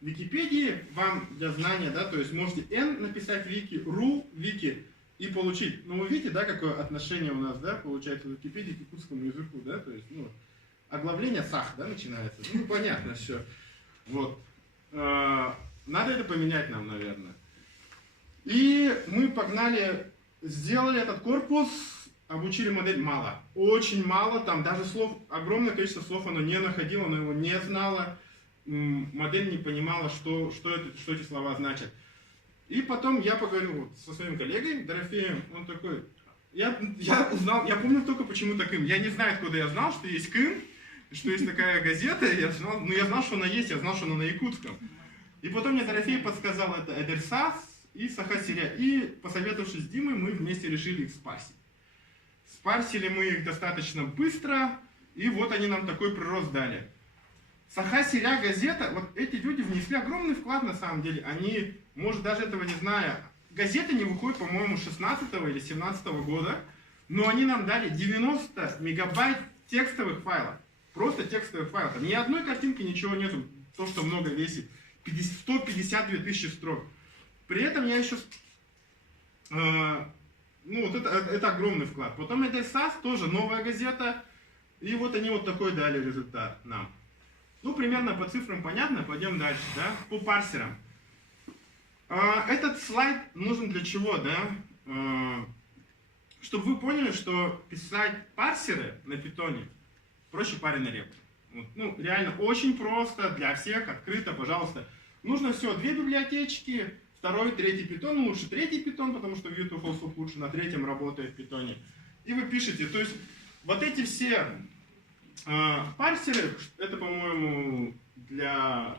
Википедии вам для знания, да, то есть можете N написать вики, ру, вики и получить. Ну, вы видите, да, какое отношение у нас, да, получается в Википедии к якутскому языку, да, то есть, ну, оглавление сах, да, начинается. Ну, понятно все. Вот. Надо это поменять нам, наверное. И мы погнали, сделали этот корпус, обучили модель мало. Очень мало, там даже слов, огромное количество слов оно не находило, оно его не знало. Модель не понимала, что эти слова значат. И потом я поговорил вот со своим коллегой Дорофеем, он такой, я узнал, я помню только почему-то Крым. Я не знаю, откуда я знал, что есть Крым, что есть такая газета, я знал, что она есть, я знал, что она на якутском. И потом мне Дорофей подсказал это Эдерсас и Саха-Сиря. И, посоветовавшись с Димой, мы вместе решили их спарсить. Спарсили мы их достаточно быстро, и вот они нам такой прирост дали. Саха-Сиря газета, вот эти люди внесли огромный вклад на самом деле. Они, может даже этого не зная, газета не выходит, по-моему, 16 или 17 года, но они нам дали 90 мегабайт текстовых файлов. Просто текстовых файлов. Там ни одной картинки, ничего нету. То, что много весит. 152 тысячи строк. При этом я еще... ну, вот это огромный вклад. Потом это САС, тоже новая газета. И вот они вот такой дали результат нам. Ну, примерно по цифрам понятно. Пойдем дальше, да? По парсерам. Этот слайд нужен для чего, да? Чтобы вы поняли, что писать парсеры на питоне проще пареной репы. Вот. Ну, реально очень просто, для всех, открыто, пожалуйста. Нужно всего две библиотечки, второй, третий питон, ну, лучше третий питон, потому что Vue to False лучше на третьем работает в питоне. И вы пишете, то есть вот эти все парсеры, это, по-моему, для...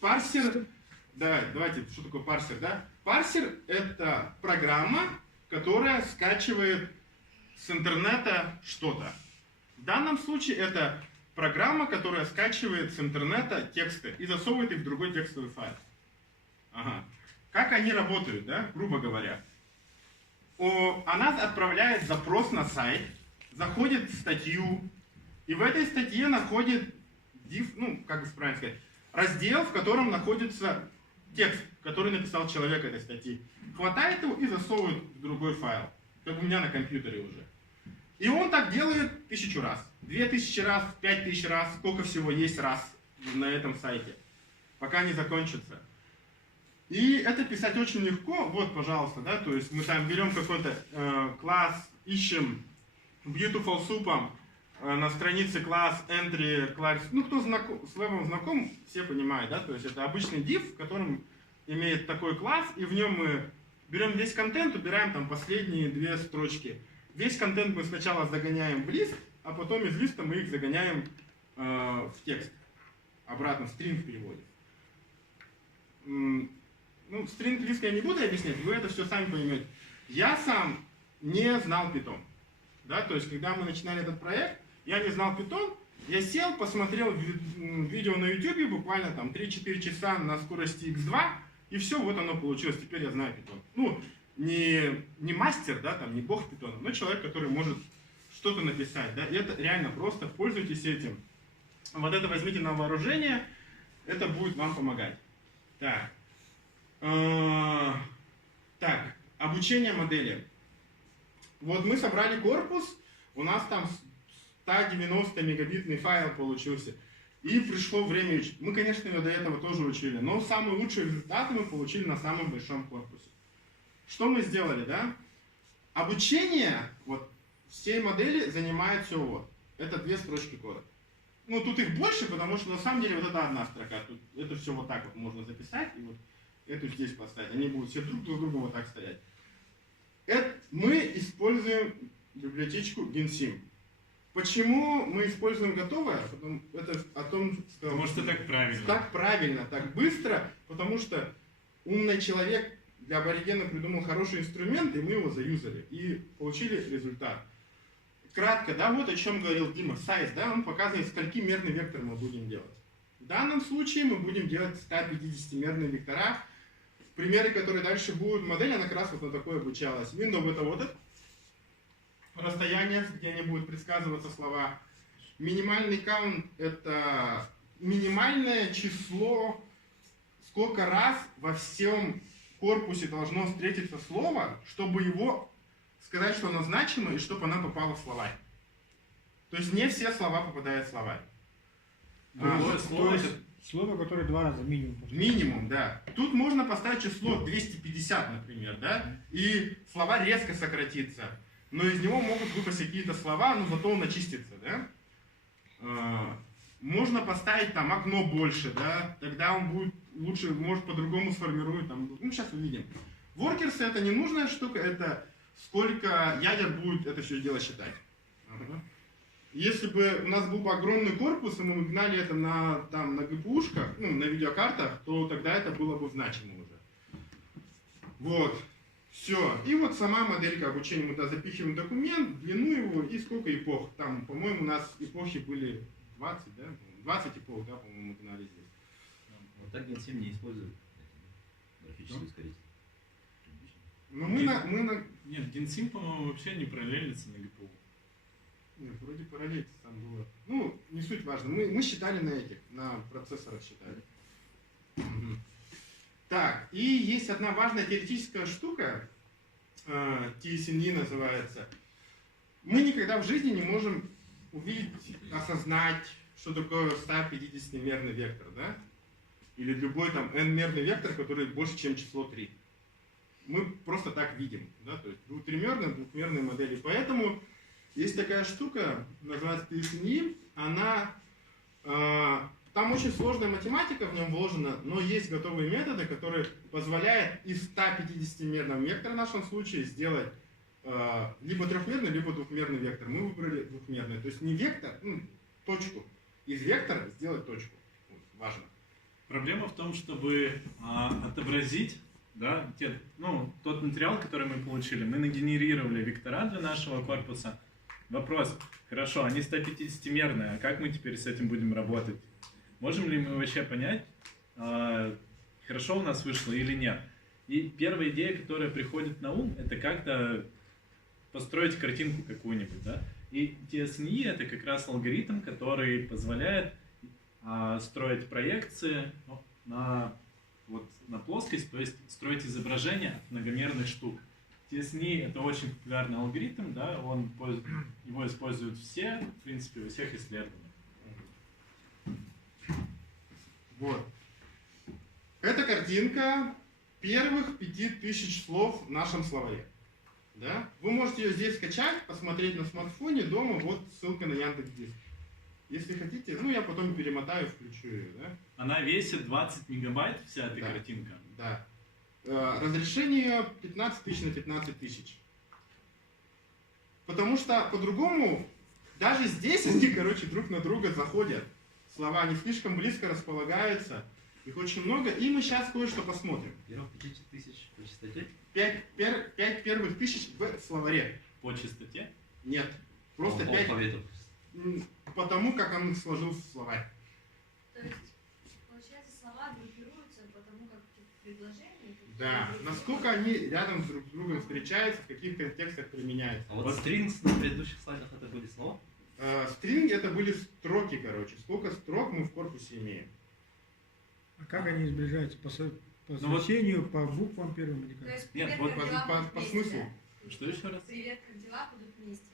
Парсер, да, давайте, что такое парсер, да? Парсер — это программа, которая скачивает с интернета что-то. В данном случае это программа, которая скачивает с интернета тексты и засовывает их в другой текстовый файл. Ага. Как они работают, да, грубо говоря? Она отправляет запрос на сайт, заходит в статью, и в этой статье находит div, ну, как бы правильно сказать, раздел, в котором находится текст, который написал человек этой статьи. Хватает его и засовывает в другой файл, как у меня на компьютере уже. И он так делает 1000 раз, 2000 раз, 5000 раз, сколько всего есть раз на этом сайте, пока не закончится. И это писать очень легко. Вот, пожалуйста, да, то есть мы там берем какой-то класс, ищем Beautiful Soup на странице класс entry, класс, ну, кто с вебом знаком, все понимают, да, то есть это обычный div, в котором имеет такой класс, и в нем мы берем весь контент, убираем там последние две строчки. Весь контент мы сначала загоняем в лист, а потом из листа мы их загоняем в текст. Обратно в string переводим. Ну, string лист я не буду объяснять, вы это все сами поймете. Я сам не знал Python. Да, то есть, когда мы начинали этот проект, я не знал Python, я сел, посмотрел видео на YouTube, буквально там 3-4 часа на скорости x2, и все, вот оно получилось, теперь я знаю Python. Ну, не мастер, да, там, не бог Python, но человек, который может что-то написать, да, и это реально просто, пользуйтесь этим. Вот это возьмите на вооружение, это будет вам помогать. Так. Так, обучение модели. Вот мы собрали корпус, у нас там 190 мегабитный файл получился. И пришло время учить. Мы, конечно, ее до этого тоже учили, но самые лучшие результаты мы получили на самом большом корпусе. Что мы сделали, да? Обучение вот, всей модели занимает все вот. Это 2 строчки кода. Ну, тут их больше, потому что на самом деле вот это одна строка. Тут это все вот так вот можно записать и вот эту здесь поставить. Они будут все друг с другом вот так стоять. Мы используем библиотечку GenSim. Почему мы используем готовое? Это о том, что... Потому что так правильно. Так правильно, так быстро, потому что умный человек для аборигена придумал хороший инструмент, и мы его заюзали, и получили результат. Кратко, да, вот о чем говорил Дима, size, да, он показывает, скольки мерный вектор мы будем делать. В данном случае мы будем делать 150-мерные вектора. Примеры, которые дальше будут, модель, она как раз вот на такой обучалась. Window — это вот это расстояние, где они будут предсказываться слова. Минимальный count — это минимальное число, сколько раз во всем корпусе должно встретиться слово, чтобы его сказать, что оно значимо, и чтобы оно попало в словарь. То есть не все слова попадают в словарь. Слово, которое 2 раза минимум повторяется. Минимум, да. Тут можно поставить число 250, например, да, и словарь резко сократится. Но из него могут выпасть какие-то слова, но зато он очистится, да. Можно поставить там окно больше, да, тогда он будет лучше, может по-другому сформирует, там, ну сейчас увидим. Workers это ненужная штука, это сколько ядер будет это все дело считать. Если бы у нас был бы огромный корпус, и мы гнали это на ГПУшках, ну, на видеокартах, то тогда это было бы значимо уже. Вот. Все. И вот сама моделька обучения. Мы туда запихиваем документ, длину его и сколько эпох. Там, по-моему, у нас эпохи были 20, да? 20 эпох, да, по-моему, мы гнали здесь. Вот так Gen 7 не использует графическую ускоритель. Но Нет, Gen 7, по-моему, вообще не параллелится на ГПУ. Нет, вроде параллельно там было. Ну, не суть важно. Мы считали на этих, на процессорах считали. Так, и есть одна важная теоретическая штука, TSNE называется. Мы никогда в жизни не можем увидеть, осознать, что такое 150-мерный вектор, да? Или любой там n-мерный вектор, который больше, чем число 3. Мы просто так видим, да? То есть двухмерные модели. Поэтому есть такая штука, называется TSNE, там очень сложная математика в нем вложена, но есть готовые методы, которые позволяют из 150-мерного вектора в нашем случае сделать либо трехмерный, либо двухмерный вектор. Мы выбрали двухмерный, то есть не вектор, точку. Из вектора сделать точку. Важно. Проблема в том, чтобы отобразить, да, тот материал, который мы получили, мы нагенерировали вектора для нашего корпуса. Вопрос, хорошо, они 150-мерные, а как мы теперь с этим будем работать? Можем ли мы вообще понять, хорошо у нас вышло или нет? И первая идея, которая приходит на ум, это как-то построить картинку какую-нибудь, да? И TSNE это как раз алгоритм, который позволяет строить проекции на плоскость, то есть строить изображение от многомерных штук. TSNE это очень популярный алгоритм, да, его используют все, в принципе, во всех исследованиях. Вот. Это картинка первых 5000 слов в нашем словаре. Да? Вы можете ее здесь скачать, посмотреть на смартфоне, дома, вот ссылка на Яндекс.Диск. Если хотите, я потом перемотаю, включу ее. Да? Она весит 20 мегабайт, вся эта картинка. Да. Разрешение 15 тысяч на 15 тысяч. Потому что по-другому, даже здесь они, друг на друга заходят. Слова не слишком близко располагаются. Их очень много. И мы сейчас кое-что посмотрим. Первых 50 тысяч по частоте? 5 первых тысяч в словаре. По частоте? Нет. Просто 5. Потому как он сложился в словарь. То есть, получается, слова группируются потому как предложения? Да. Насколько они рядом друг с другом встречаются, в каких контекстах применяются. А вот strings на предыдущих слайдах это были слова? Стринги это были строки, Сколько строк мы в корпусе имеем. А как они сближаются? По значению, по буквам первым или как? То есть, Нет, привет, вот как дела, по будут смыслу. вместе, Что еще раз? да? Привет, как дела, будут вместе.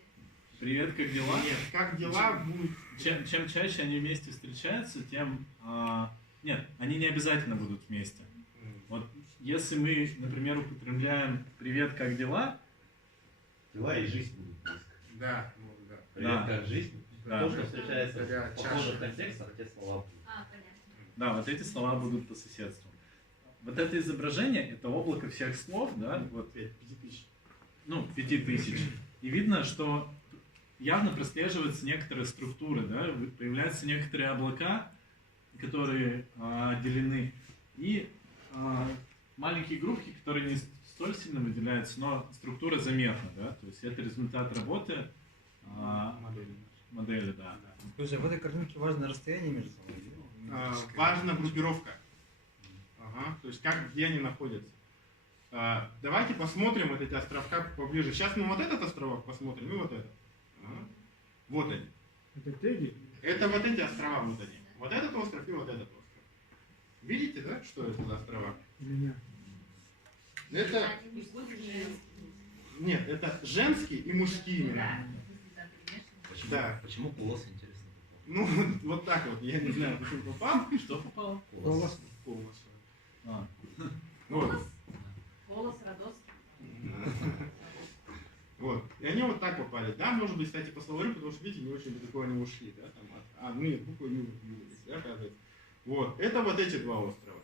Привет, как дела? Нет, как дела будут... Чем чаще они вместе встречаются, тем... Нет, они не обязательно будут вместе. Вот если мы, например, употребляем «Привет, как дела?» Дела и жизнь будут близко. Да. Привет, как жизнь? Да. Тоже встречается Да, в похожих контекстах, те слова. Понятно. Да, вот эти слова будут по соседству. Вот это изображение, это облако всех слов, да, вот 5000. 5000. И видно, что явно прослеживаются некоторые структуры, да, появляются некоторые облака, которые отделены, и маленькие группки, которые не столь сильно выделяются, но структура заметна, да, то есть это результат работы модели, да. То есть в этой картинке важно расстояние между собой? Важна группировка. То есть где они находятся. Давайте посмотрим вот эти островка поближе. Сейчас мы вот этот островок посмотрим и вот этот. Вот они. Это теги? Это вот эти острова, вот они. Вот этот остров и вот этот остров. Видите, да, что это за острова? Меня. Это... Нет, это женские и мужские имена. Почему, Да. почему полос, интересно, Ну, вот так вот, я не знаю, почему попал. Что попало? полос? Полностью. А, Вот. Голос Родовский. Вот. И они вот так попали. Да, может быть, кстати, по словарю, потому что, видите, не очень далеко они ушли, да, там, ну нет, буквы Ю, да, оказывается. Вот. Это вот эти два острова.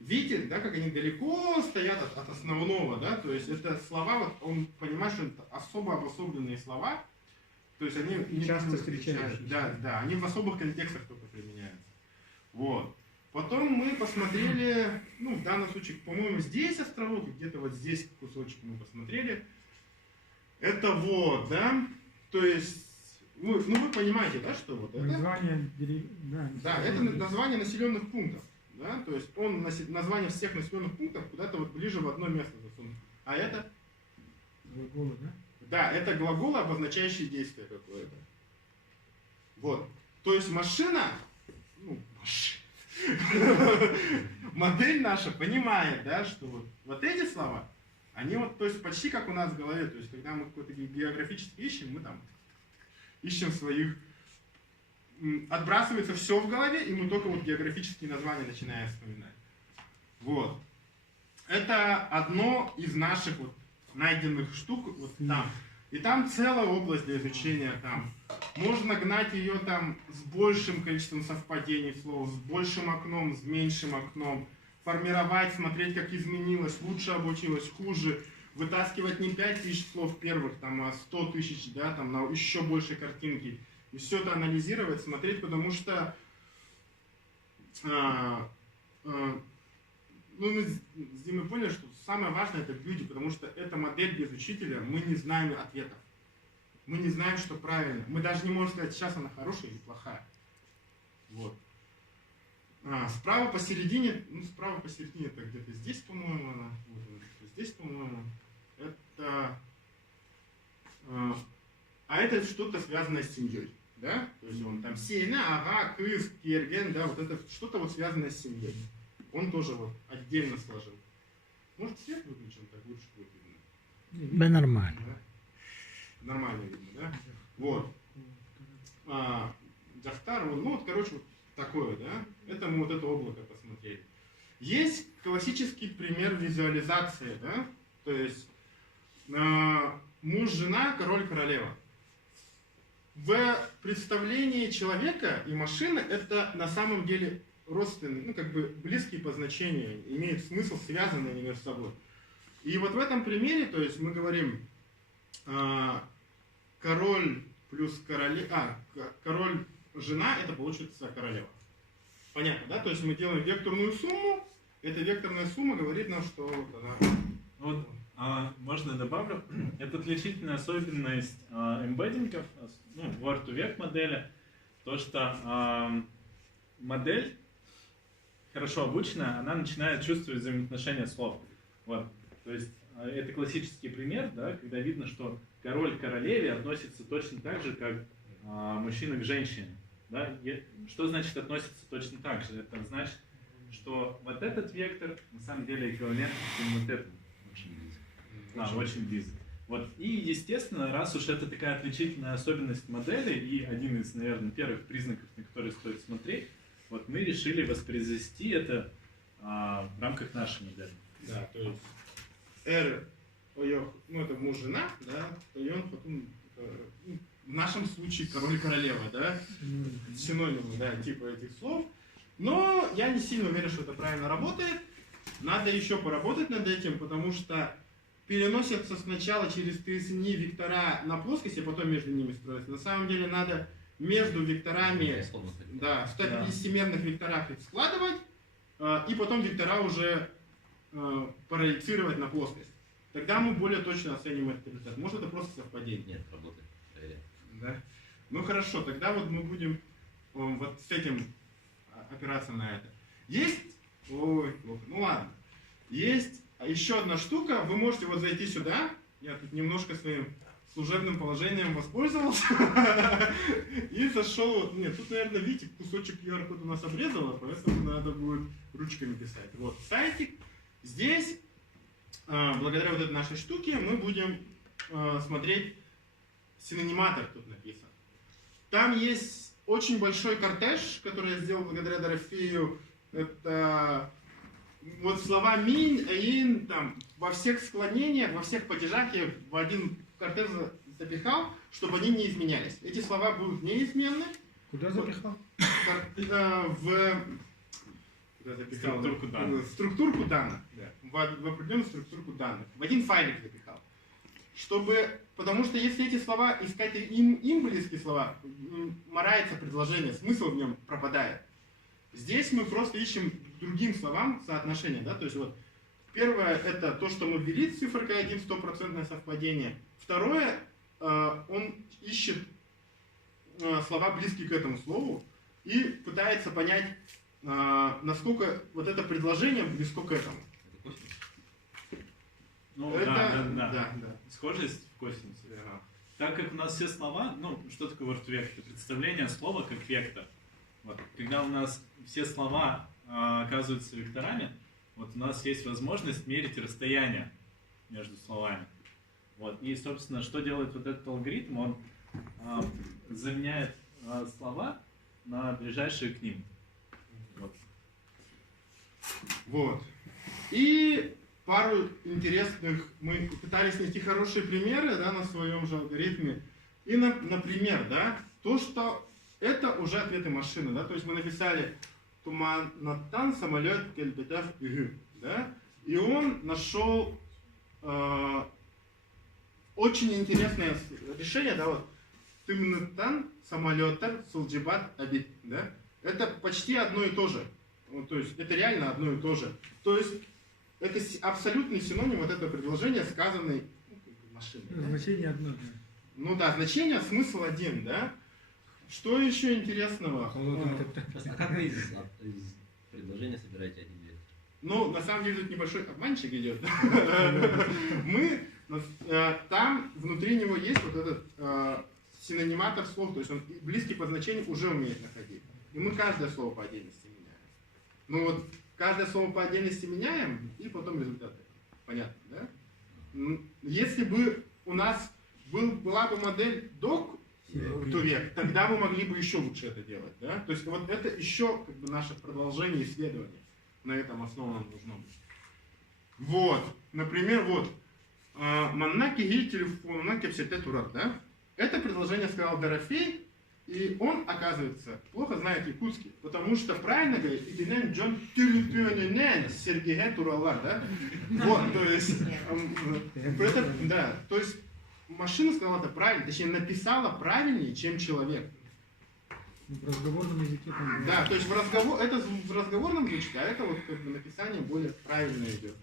Видите, да, как они далеко стоят от основного, да, то есть это слова, вот он понимает, что это особо обособленные слова, то есть они не Часто встречаются. Да, да, они в особых контекстах только применяются. Вот. Потом мы посмотрели, ну, в данном случае, по-моему, здесь островок, где-то вот здесь кусочек мы посмотрели. Это вот, да, то есть, вы понимаете, да, что вот это? Название Да, это название населенных пунктов. Да? То есть он название всех населенных пунктов куда-то вот ближе в одно место засунул. А это? Глаголы, да? Да, это глаголы, обозначающие действие какое-то. Вот. То есть машина, ну, модель наша понимает, да, что вот эти слова, они вот, то есть почти как у нас в голове, то есть когда мы какой-то географически ищем, мы там ищем своих, отбрасывается все в голове, и мы только вот географические названия начинаем вспоминать. Вот. Это одно из наших вот найденных штук вот там. И там целая область для изучения там. Можно гнать ее там с большим количеством совпадений слов, с большим окном, с меньшим окном. Формировать, смотреть, как изменилось, лучше обучилось, хуже. Вытаскивать не 5000 слов первых, там, а 100 тысяч, да, там, на еще больше картинки. И все это анализировать, смотреть, потому что ну, мы с Димой поняли, что самое важное это люди, потому что эта модель без учителя, мы не знаем ответов. Мы не знаем, что правильно. Мы даже не можем сказать, сейчас она хорошая или плохая. Вот. Справа посередине, ну справа посередине это где-то здесь, по-моему, она. Вот, здесь, по-моему. Это... А это что-то связанное с семьей. Да? То есть он там сейна, ага, кыс, керген, да, вот это что-то вот связанное с семьей. Он тоже вот отдельно сложил. Может, свет выключим, так лучше будет видно. Да, нормально. Да? Нормально видно, да? Вот. Дахтар, ну вот, короче, вот такое, да? Это мы вот это облако посмотрели. Есть классический пример визуализации, да? То есть муж, жена, король, королева. В представлении человека и машины это на самом деле родственные, ну как бы близкие по значению, имеют смысл, связанные они между собой. И вот в этом примере, то есть мы говорим король плюс королева, король, жена, это получится королева. Понятно, да? То есть мы делаем векторную сумму, эта векторная сумма говорит нам, что вот она... Вот, можно добавлю, это отличительная особенность эмбеддингов, ну, Word2Vec модели, то, что модель, хорошо обученная, она начинает чувствовать взаимоотношения слов. Вот. То есть это классический пример, да, когда видно, что король к королеве относится точно так же, как мужчина к женщине. Да? Что значит относится точно так же? Это значит, что вот этот вектор на самом деле эквивалентен вот этому. Очень близко. Да, очень близко. Вот. И, естественно, раз уж это такая отличительная особенность модели и один из, наверное, первых признаков, на которые стоит смотреть, вот мы решили воспроизвести это в рамках нашей модели. Да, то есть R, ну это муж, жена, да, Ойон, потом, ну, в нашем случае король, королева, да, синонимы, да, типа этих слов. Но я не сильно уверен, что это правильно работает. Надо еще поработать над этим, потому что переносятся сначала через трясни вектора на плоскость, а потом между ними строятся. На самом деле надо между векторами, да, в 150-мерных векторах их складывать, и потом вектора уже проецировать на плоскость. Тогда мы более точно оценим этот результат. Может, это просто совпадение. Нет, работает. Да? Ну хорошо, тогда вот мы будем вот с этим опираться на это. Есть, ой, плохо, ну ладно. Есть еще одна штука, вы можете вот зайти сюда, я тут немножко своим служебным положением воспользовался и зашел. Нет, тут, наверное, видите, кусочек QR-кода у нас обрезало, поэтому надо будет ручками писать. Вот сайтик. Здесь, благодаря вот этой нашей штуке, мы будем смотреть синониматор, тут написан. Там есть очень большой кортеж, который я сделал благодаря Дорофею. Это вот слова мин, ин, там, во всех склонениях, во всех падежах я в один кортеж запихал, чтобы они не изменялись. Эти слова будут неизменны. Куда запихал? Куда запихал? Структурку данных. Структурку данных, да. В определенную структурку данных. В один файлик запихал. Потому что если эти слова искать им близкие слова, морается предложение, смысл в нем пропадает. Здесь мы просто ищем к другим словам соотношение, да, то есть вот первое это то, что мы ввели цифрой 1, 100% совпадение. Второе, он ищет слова близкие к этому слову и пытается понять, насколько вот это предложение близко к этому. Ну, Это, да. да. Схожесть в косинусе. Да. Так как у нас все слова, ну, что такое word-вектор? Представление слова как вектор. Вот. Когда у нас все слова оказываются векторами, вот у нас есть возможность мерить расстояние между словами. Вот. И, собственно, что делает вот этот алгоритм? Он заменяет слова на ближайшие к ним. Вот. Вот. И пару интересных, мы пытались найти хорошие примеры, да, на своем же алгоритме. И, например, да, то, что это уже ответы машины, да, то есть мы написали «Туманаттан самолет кельбетав игы», да, и он нашел очень интересное решение, да, вот «Туманаттан самолетар сулджибат абит», да, это почти одно и то же, ну, то есть это реально одно и то же, то есть это абсолютный синоним вот этого предложения, сказанной машиной. Да? Значение одно. Да. Ну да, значение, смысл один, да. Что еще интересного? А как вы из предложения собираете один вектор? Ну, на самом деле тут небольшой обманщик идет. Мы, там внутри него есть вот этот синониматор слов, то есть он близкий по значению уже умеет находить. И мы каждое слово по отдельности меняем. Ну вот, каждое слово по отдельности меняем, и потом результаты. Понятно, да? Если бы у нас была бы модель doc to век, тогда мы могли бы еще лучше это делать, да? То есть вот это еще как бы наше продолжение исследования. На этом основном должно быть. Вот, например, вот. Маннаки ги телефон, маннаки все турат, да? Это предложение сказал Дорофей, и он, оказывается, плохо знает якутский, потому что правильно говорит «Идинен Джон Тюлюпюненен Сергея Турала», да? Вот, то есть, да, то есть машина сказала это правильно, точнее написала правильнее, чем человек. В разговорном языке там... Да, то есть это в разговорном звучит, а это вот как бы написание более правильно идет.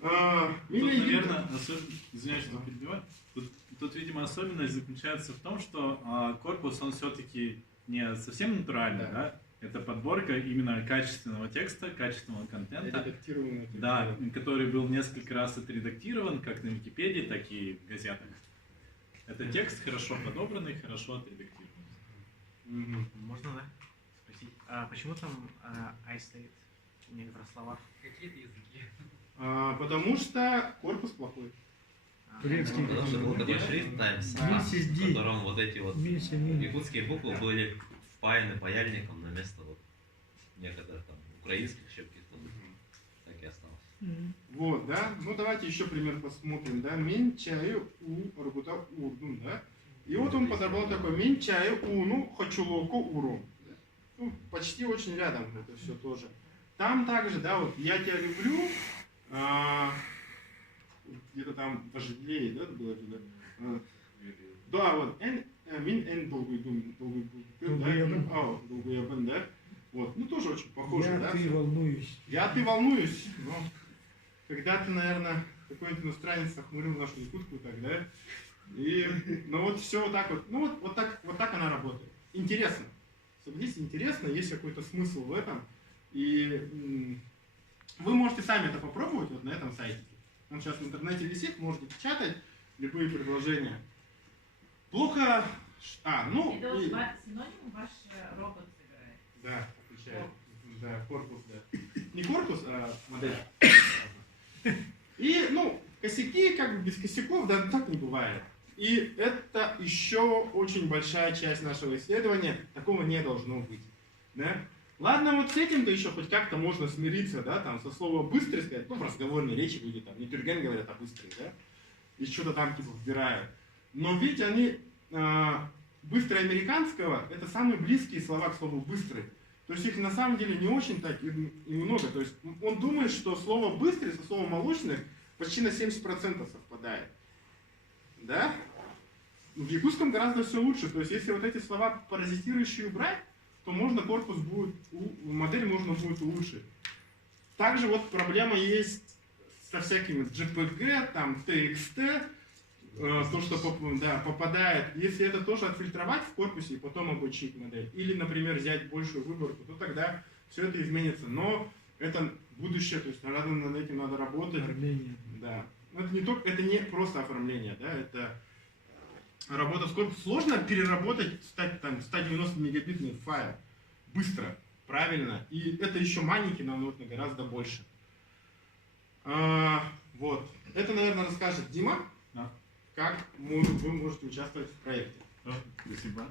Тут, наверное, извиняюсь, что перебиваю. Тут, видимо, особенность заключается в том, что корпус, он все-таки не совсем натуральный, да? Это подборка именно качественного текста, качественного контента, да, который был несколько раз отредактирован, как на Википедии, так и в газетах. Это текст хорошо подобранный, хорошо отредактированный. Можно, да, спросить, а почему там I стоит в некоторых словах? Какие-то языки. Потому что корпус плохой. Турецкий. Потому что был такой шрифт Times, в котором вот эти вот якутские буквы были впаяны паяльником на место вот некоторых там украинских, еще каких-то, так и осталось. Вот, да. Ну давайте еще пример посмотрим, да. Мен чаю у аргута урдун, да. И вот он подобрал такой мен чаю уну хочулоку уру. Ну, почти очень рядом это все тоже. Там также, да, вот я тебя люблю. Где-то там пожалеет, да, было туда. Да, вот мин эн долгуйдун, долгуябен, да. Вот, ну тоже очень похоже, да. Ты волнуюсь. Ты волнуюсь. Но когда ты, наверное, какой-нибудь иностранец охмурил нашу якутку тогда. И, ну вот все вот так вот. Ну вот так она работает. Интересно. Согласитесь, интересно, есть какой-то смысл в этом. И вы можете сами это попробовать вот на этом сайте. Он сейчас в интернете висит, можете печатать. любые предложения. Плохо... ну... Это вот и- синоним ваш робот собирает. Да, отвечаю. Да, корпус, да. Не корпус, а модель. И, ну, косяки, как бы без косяков, да, так не бывает. И это еще очень большая часть нашего исследования. Такого не должно быть. Да? Ладно, вот с этим-то еще хоть как-то можно смириться, да, там, со слова «быстрый» сказать, ну, в разговорной речи люди там, не тюрген говорят, а «быстрый», да, и что-то там, типа, вбирают. Но ведь они, «быстрый» американского, это самые близкие слова к слову «быстрый». То есть их на самом деле не очень так и много. То есть он думает, что слово «быстрый» со словом «молочный» почти на 70% совпадает. Да? В якутском гораздо все лучше. То есть если вот эти слова паразитирующие убрать, то можно корпус будет, модель можно будет улучшить. Также вот проблема есть со всякими JPG, там TXT, то, что попадает. Если это тоже отфильтровать в корпусе и потом обучить модель, или, например, взять большую выборку, то тогда все это изменится. Но это будущее, то есть над этим надо работать. Оформление. Да. Это не просто оформление, да, это работа с корпусом. Сложно переработать 190-мегабитный файл быстро, правильно, и это еще маленький, но нужно гораздо больше. Вот. Это, наверное, расскажет Дима, Да. как вы можете участвовать в проекте. Спасибо.